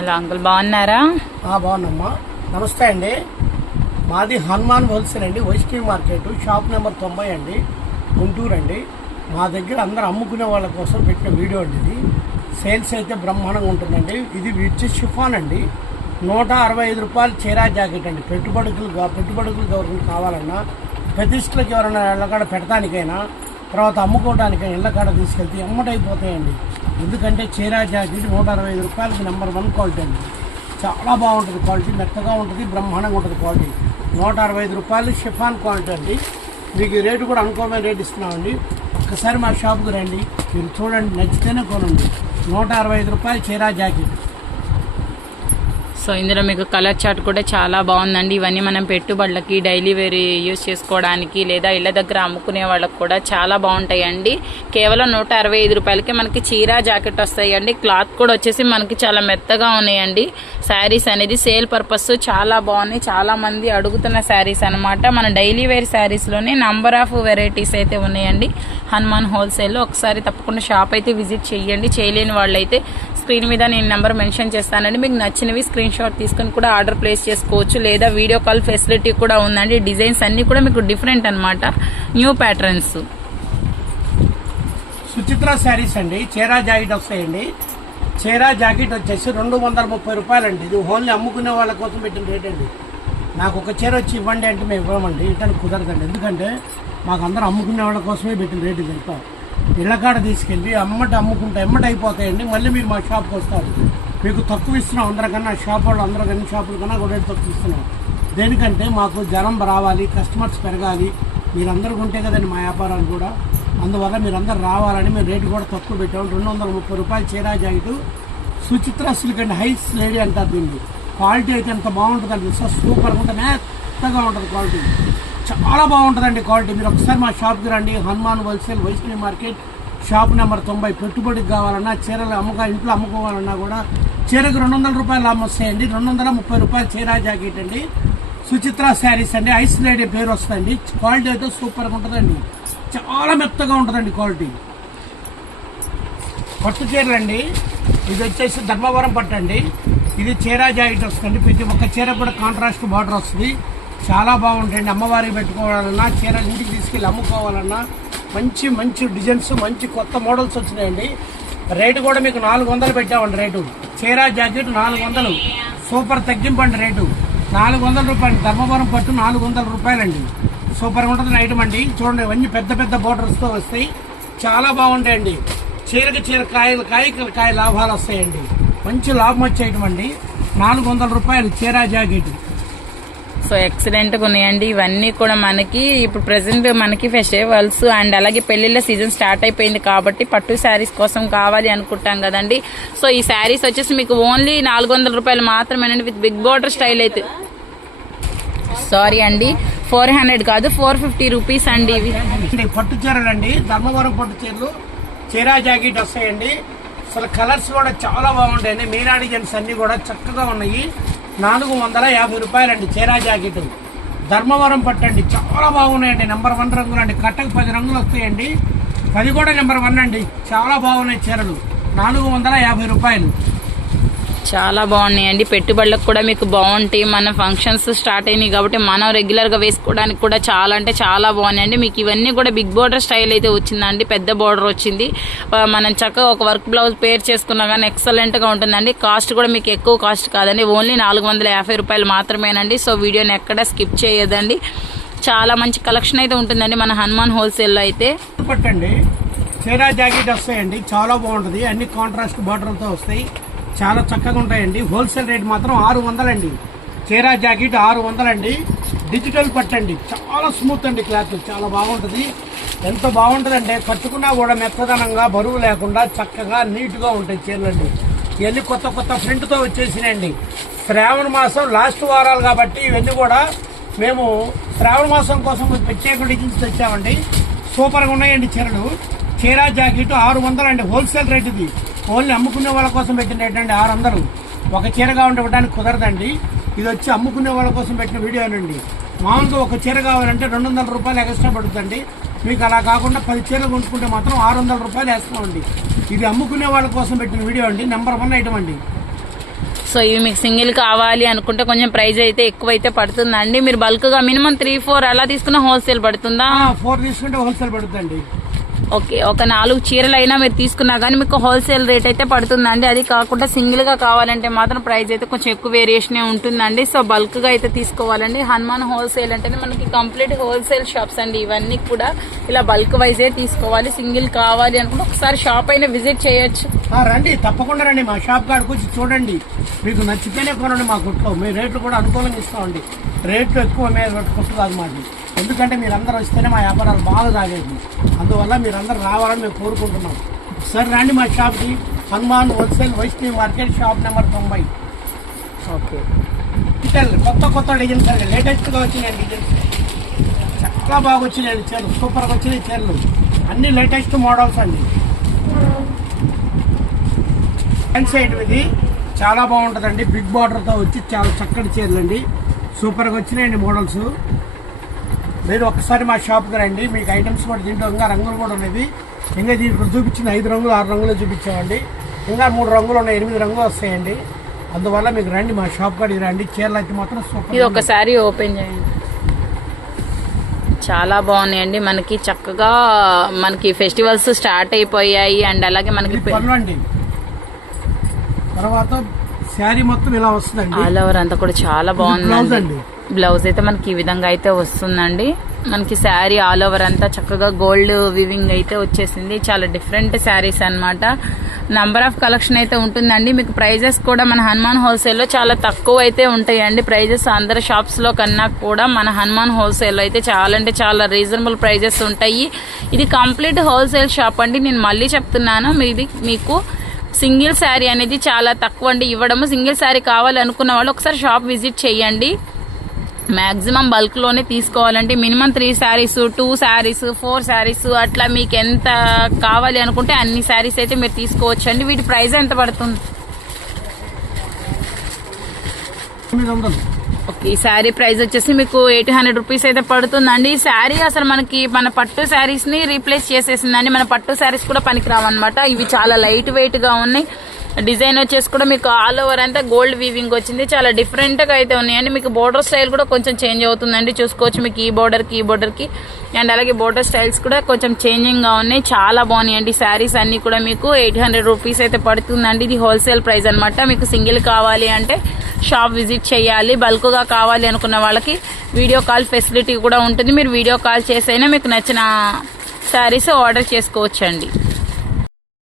Hello uncle, బాగున్నారా? బాగున్నామ్మా. నమస్తే అండి. మాది హనుమాన్ హోల్సేల్ అండి, వైష్ణవి మార్కెట్, షాప్ నెంబర్ 90 అండి, గుంటూరు అండి. మా దగ్గర అందరూ అమ్ముకునే వాళ్ళ కోసం పెట్టిన వీడియో అండి. ఇది సేల్స్ అయితే బ్రహ్మాండంగా ఉంటుందండి. ఇది వచ్చి షిఫాన్ అండి, 165 రూపాయలు చీరా జాకెట్ అండి. పెట్టుబడులకు ఎవరికి కావాలన్నా, ప్రతిష్టలకు ఎవరైనా ఇళ్ళకాడ పెట్టడానికైనా, తర్వాత అమ్ముకోవడానికైనా ఇళ్ళకాడ తీసుకెళ్తే ఎమ్మటైపోతాయండి. ఎందుకంటే చీరా జాకెట్ 165 రూపాయలకి నెంబర్ 1 క్వాలిటీ అండి. చాలా బాగుంటుంది క్వాలిటీ, మెత్తగా ఉంటుంది, బ్రహ్మాండంగా ఉంటుంది క్వాలిటీ. 165 రూపాయలు షిఫాన్ క్వాలిటీ అండి. మీకు రేటు కూడా అనుకోమైన రేటు ఇస్తున్నామండి. ఒక్కసారి మా షాప్కి రండి, మీరు చూడండి, నచ్చితేనే కొనండి. 165 రూపాయలు చీరా జాకెట్. సో ఇందులో మీకు కలర్ చార్ట్ కూడా చాలా బాగుందండి. ఇవన్నీ మనం పెట్టుబడులకి, డైలీ వేర్ యూజ్ చేసుకోవడానికి, లేదా ఇళ్ళ దగ్గర అమ్ముకునే వాళ్ళకి కూడా చాలా బాగుంటాయండి. కేవలం 165 రూపాయలకి మనకి చీరా జాకెట్ వస్తాయండి. క్లాత్ కూడా వచ్చేసి మనకి చాలా మెత్తగా ఉన్నాయండి. శారీస్ అనేది సేల్ పర్పస్ చాలా బాగున్నాయి. చాలా మంది అడుగుతున్న శారీస్ అనమాట. మన డైలీ వేర్ శారీస్లోనే నంబర్ ఆఫ్ వెరైటీస్ అయితే ఉన్నాయండి హనుమాన్ హోల్సేల్లో. ఒకసారి తప్పకుండా షాప్ అయితే విజిట్ చేయండి. చేయలేని వాళ్ళైతే స్క్రీన్ మీద నేను నెంబర్ మెన్షన్ చేస్తానండి. మీకు నచ్చినవి స్క్రీన్ షాట్ తీసుకుని కూడా ఆర్డర్ ప్లేస్ చేసుకోవచ్చు, లేదా వీడియో కాల్ ఫెసిలిటీ కూడా ఉందండి. డిజైన్స్ అన్ని కూడా మీకు డిఫరెంట్ అనమాట, న్యూ ప్యాటర్న్స్. సుచిత్ర శారీస్ అండి, చీరా జాకెట్ వస్తాయండి. చీరా జాకెట్ వచ్చేసి 230 రూపాయలండి. ఇది ఓన్లీ అమ్ముకునే వాళ్ళ కోసం పెట్టిన రేట్ అండి. నాకు ఒక చీర వచ్చి ఇవ్వండి అంటే మేము ఇవ్వమండి, ఇతను కుదరదండి. ఎందుకంటే మాకు అందరూ అమ్ముకునే వాళ్ళ కోసమే పెట్టిన రేట్ ఇది. ఎంత ఇళ్ళకాడ తీసుకెళ్ళి ఎమ్మటి అయిపోతాయండి. మళ్ళీ మీరు మా షాప్కి వస్తారు, మీకు తక్కువ ఇస్తున్నాం. అందరికన్నా షాప్ వాళ్ళు అన్ని షాపుల కన్నా కూడా తక్కువ ఇస్తున్నాం. దేనికంటే మాకు జనం రావాలి, కస్టమర్స్ పెరగాలి, మీరందరూ ఉంటే కదండి మా వ్యాపారాలు కూడా. అందువల్ల మీరందరూ రావాలని మేము రేటు కూడా తక్కువ పెట్టాము. 230 రూపాయలు చీరా జాకెట్. సుచిత్ర సిల్క్ అండి, హైస్ లేడీ అంటారు దీన్ని. క్వాలిటీ అయితే ఎంత బాగుంటుందండి, సూపర్గా ఉంటుంది, మెత్తగా ఉంటుంది క్వాలిటీ, చాలా బాగుంటుందండి క్వాలిటీ. మీరు ఒకసారి మా షాప్కి రండి, Hanuman wholesale, Vaishnavi market, shop number 90. పెట్టుబడికి కావాలన్నా, చీరలు ఇంట్లో అమ్ముకోవాలన్నా కూడా చీరకు 200 రూపాయలు లాభం వస్తాయండి. 230 రూపాయలు చీరా జాకెట్ అండి. సుచిత్ర శారీస్ అండి, ఐస్ లేడీ పేరు వస్తుందండి. క్వాలిటీ అయితే సూపర్గా ఉంటుందండి, చాలా మెత్తగా ఉంటుందండి క్వాలిటీ. పట్టు చీరలు అండి, ఇది వచ్చేసి ధర్మవరం పట్టు అండి. ఇది చీరా జాకెట్ వస్తుంది. ప్రతి ఒక్క చీర కూడా కాంట్రాస్ట్ బార్డర్ వస్తుంది, చాలా బాగుంటాయండి. అమ్మవారికి పెట్టుకోవాలన్నా, చీర ఇంటికి తీసుకెళ్ళి అమ్ముకోవాలన్నా మంచి మంచి డిజైన్స్, మంచి కొత్త మోడల్స్ వచ్చినాయండి. రేటు కూడా మీకు 400 పెట్టామండి. రేటు చీరా జాకెట్ 400, సూపర్ తగ్గింపండి రేటు. 400 రూపాయలు ధర్మవరం పట్టు, 400 రూపాయలండి. సూపర్గా ఉంటుంది ఐటమ్ అండి. చూడండి, ఇవన్నీ పెద్ద పెద్ద బోర్డర్స్తో వస్తాయి, చాలా బాగుంటాయండి. చీరకు చీర, కాయ లాభాలు వస్తాయండి. మంచి లాభం వచ్చే ఐటమ్ అండి. 400 రూపాయలు చీరా జాకెట్. సో ఎక్సలెంట్గా ఉన్నాయండి. ఇవన్నీ కూడా మనకి ఇప్పుడు ప్రెసెంట్ మనకి ఫెస్టివల్స్ అండ్ అలాగే పెళ్లిళ్ళ సీజన్ స్టార్ట్ అయిపోయింది కాబట్టి పట్టు శారీస్ కోసం కావాలి అనుకుంటాం కదండి. సో ఈ శారీస్ వచ్చేసి మీకు ఓన్లీ 400 రూపాయలు మాత్రమేనండి, విత్ బిగ్ బోర్డర్ స్టైల్ అయితే. సారీ అండి, 400 కాదు, 450 రూపీస్ అండి. ఇవి పట్టు చీరలు అండి, ధర్మవరం పట్టు చీరలు, చీరా జాకెట్ వస్తాయండి. అసలు కలర్స్ కూడా చాలా బాగుంటాయండి. మీనా డిజైన్స్ అన్ని కూడా చక్కగా ఉన్నాయి. 450 రూపాయలండి చీరా జాకెట్. ధర్మవరం పట్టండి, చాలా బాగున్నాయండి. నెంబర్ 1 రంగులు అండి. కట్టకు 10 రంగులు వస్తాయండి, 10 కూడా నెంబర్ 1 అండి. చాలా బాగున్నాయి చీరలు. 450 రూపాయలు. చాలా బాగున్నాయండి. పెట్టుబడులకు కూడా మీకు బాగుంటాయి. మన ఫంక్షన్స్ స్టార్ట్ అయినాయి కాబట్టి మనం రెగ్యులర్గా వేసుకోవడానికి కూడా చాలా అంటే చాలా బాగున్నాయండి. మీకు ఇవన్నీ కూడా బిగ్ బోర్డర్ స్టైల్ అయితే వచ్చిందండి, పెద్ద బోర్డర్ వచ్చింది. మనం చక్కగా ఒక వర్క్ బ్లౌజ్ పేర్ చేసుకున్నా కానీ ఎక్సలెంట్గా ఉంటుందండి. కాస్ట్ కూడా మీకు ఎక్కువ కాస్ట్ కాదండి, ఓన్లీ 450 రూపాయలు మాత్రమేనండి. సో వీడియోని ఎక్కడ స్కిప్ చేయదండి, చాలా మంచి కలెక్షన్ అయితే ఉంటుందండి మన హనుమాన్ హోల్సేల్లో అయితే. పట్టండి, చీరా జాకెట్ వస్తాయండి, చాలా బాగుంటుంది. అన్ని కాంట్రాస్ట్ బార్డర్తో వస్తాయి, చాలా చక్కగా ఉంటాయండి. హోల్సేల్ రేట్ మాత్రం 600 అండి. చీరా జాకెట్ 600 అండి. డిజిటల్ పట్టండి, చాలా స్మూత్ అండి, క్లాత్ చాలా బాగుంటుంది. ఎంత బాగుంటుంది అంటే కట్టుకున్నా కూడా మెత్తదనంగా, బరువు లేకుండా చక్కగా నీట్గా ఉంటాయి చీరలండి. ఇవన్నీ కొత్త కొత్త ప్రింట్తో వచ్చేసినాయండి. శ్రావణ మాసం లాస్ట్ వారాలు కాబట్టి ఇవన్నీ కూడా మేము శ్రావణ మాసం కోసం ప్రత్యేక డిజైన్స్ తెచ్చామండి. సూపర్గా ఉన్నాయండి చీరలు. చీరా జాకెట్ 600 అండి, హోల్సేల్ రేట్. ఇది ఓన్లీ అమ్ముకునే వాళ్ళ కోసం పెట్టిన రేట్ అండి, 600. ఒక చీర కావాలంటే ఇవ్వడానికి కుదరదండి. ఇది వచ్చి అమ్ముకునే వాళ్ళ కోసం పెట్టిన వీడియోనండి. మామూలుగా ఒక చీర కావాలంటే 200 రూపాయలు ఎక్స్ట్రా పడుతుందండి. మీకు అలా కాకుండా 10 చీరలు కొనుక్కుంటే మాత్రం 600 రూపాయలు వేస్తామండి. ఇది అమ్ముకునే వాళ్ళ కోసం పెట్టిన వీడియో అండి, నెంబర్ 1 ఐటమ్ అండి. సో ఇవి మీకు సింగిల్ కావాలి అనుకుంటే కొంచెం ప్రైస్ అయితే ఎక్కువ అయితే పడుతుందండి. మీరు బల్క్ గా మినిమం 3-4 అలా తీసుకున్న హోల్సేల్ పడుతుందా? 4 తీసుకుంటే హోల్సేల్ పడుతుందండి. ఓకే, ఒక 4 చీరలు అయినా మీరు తీసుకున్నా కానీ మీకు హోల్సేల్ రేట్ అయితే పడుతుందండి. అది కాకుండా సింగిల్ గా కావాలంటే మాత్రం ప్రైస్ అయితే కొంచెం ఎక్కువ వేరియేషన్ ఉంటుందండి. సో బల్క్ గా అయితే తీసుకోవాలండి. హనుమాన్ హోల్సేల్ అంటేనే మనకి కంప్లీట్ హోల్సేల్ షాప్స్ అండి. ఇవన్నీ కూడా ఇలా బల్క్ వైజే తీసుకోవాలి. సింగిల్ కావాలి అనుకుంటే ఒకసారి షాప్ అయినా విజిట్ చేయొచ్చు. రండి, తప్పకుండా రండి. మా షాప్ కాడికి వచ్చి చూడండి, మీకు నచ్చితేనే కొనండి. మా కొట్లో మీ రేట్లు కూడా అనుకూలంగా ఇస్తామండి. రేట్లు ఎక్కువ కొట్టు కాదు మాది. ఎందుకంటే మీరందరూ వస్తేనే మా వ్యాపారాలు బాగా సాగేది. అందువల్ల మీరందరూ రావాలని మేము కోరుకుంటున్నాం. సరే రండి మా షాప్కి. Hanuman wholesale Vaishnavi market, shop number 90. Okay, కొత్త డిజైన్స్ అండి, లేటెస్ట్గా వచ్చినాయి డిజైన్స్. చాలా బాగా వచ్చినాయి చీరలు, సూపర్గా వచ్చినాయి చీరలు. అన్ని లేటెస్ట్ మోడల్స్ అండి. ఫ్రంట్ సైడ్ ఇది చాలా బాగుంటుందండి. బిగ్ బార్డర్తో వచ్చి చాలా చక్కటి చీరలు అండి. సూపర్గా వచ్చినాయండి మోడల్స్. మీరు ఒక్కసారి మా షాప్కి రండి. మీకు ఐటమ్స్ కూడా దీంట్లో ఇంకా రంగులు కూడా ఉన్నాయి. ఇంకా దీంట్లో చూపించిన 5 రంగులు 6 రంగులు చూపించామండి. ఇంకా 3 రంగులు ఉన్నాయి, 8 రంగులు వస్తాయండి. అందువల్ల మీకు రండి, మా షాప్ కాడికి రండి. చీరలు అయితే మాత్రం సూపర్. ఇది ఒకసారి ఓపెన్ చేయండి. చాలా బాగున్నాయండి. మనకి చక్కగా మనకి ఫెస్టివల్స్ స్టార్ట్ అయిపోయాయి. అండ్ అలాగే మనకి పళ్ళు అండి. తర్వాత శారీ మొత్తం ఇలా వస్తుందండి. ఆల్ ఓవర్ అంతా కూడా చాలా బాగుందండి. బ్లౌజ్ అయితే మనకి ఈ విధంగా అయితే వస్తుందండి. మనకి శారీ ఆల్ ఓవర్ అంతా చక్కగా గోల్డ్ వివింగ్ అయితే వచ్చేసింది. చాలా డిఫరెంట్ శారీస్ అన్నమాట. నంబర్ ఆఫ్ కలెక్షన్ అయితే ఉంటుందండి. మీకు ప్రైజెస్ కూడా మన హనుమాన్ హోల్సేల్లో చాలా తక్కువ అయితే ఉంటాయండి. ప్రైజెస్ అందరి షాప్స్ లో కన్నా కూడా మన హనుమాన్ హోల్సేల్లో అయితే చాలా అంటే చాలా రీజనబుల్ ప్రైజెస్ ఉంటాయి. ఇది కంప్లీట్ హోల్సేల్ షాప్ అండి. నేను మళ్ళీ చెప్తున్నాను, ఇది మీకు సింగిల్ శారీ అనేది చాలా తక్కువ అండి ఇవ్వడము. సింగిల్ శారీ కావాలి అనుకున్న వాళ్ళు ఒకసారి షాప్ విజిట్ చేయండి. మ్యాక్సిమం బల్క్ లోనే తీసుకోవాలంటే మినిమం 3 శారీస్, 2 శారీస్, 4 శారీస్ అట్లా మీకు ఎంత కావాలి అనుకుంటే అన్ని శారీస్ అయితే మీరు తీసుకోవచ్చు అండి. వీటి ప్రైస్ ఎంత పడుతుంది? ఓకే, ఈ శారీ ప్రైస్ వచ్చేసి మీకు 800 రూపీస్ అయితే పడుతుందండి. ఈ శారీ అసలు మనకి మన పట్టు శారీస్ ని రీప్లేస్ చేసేసిందండి. మన పట్టు శారీస్ కూడా పనికిరావన్నమాట. ఇవి చాలా లైట్ వెయిట్ గా ఉన్నాయి. డిజైన్ వచ్చేసి కూడా మీకు ఆల్ ఓవర్ అంతా గోల్డ్ వీవింగ్ వచ్చింది. చాలా డిఫరెంట్ గా అయితే ఉన్నాయండి. మీకు బోర్డర్ స్టైల్ కూడా కొంచెం చేంజ్ అవుతుందండి. చూసుకోవచ్చు మీకు ఈ బోర్డర్ కి అండ్ అలాగే బోర్డర్ స్టైల్స్ కూడా కొంచెం చేంజింగ్ గా ఉన్నాయి. చాలా బాగున్నాయండి శారీస్ అన్ని కూడా. మీకు 800 రూపీస్ అయితే పడుతుందండి. ఇది హోల్సేల్ ప్రైస్ అనమాట. మీకు సింగిల్ కావాలి అంటే షాప్ విజిట్ చేయాలి. బల్క్ గా కావాలి అనుకున్న వాళ్ళకి వీడియో కాల్ ఫెసిలిటీ కూడా ఉంటుంది. మీరు వీడియో కాల్ చేసైనా మీకు నచ్చిన శారీస్ ఆర్డర్ చేసుకోవచ్చండి.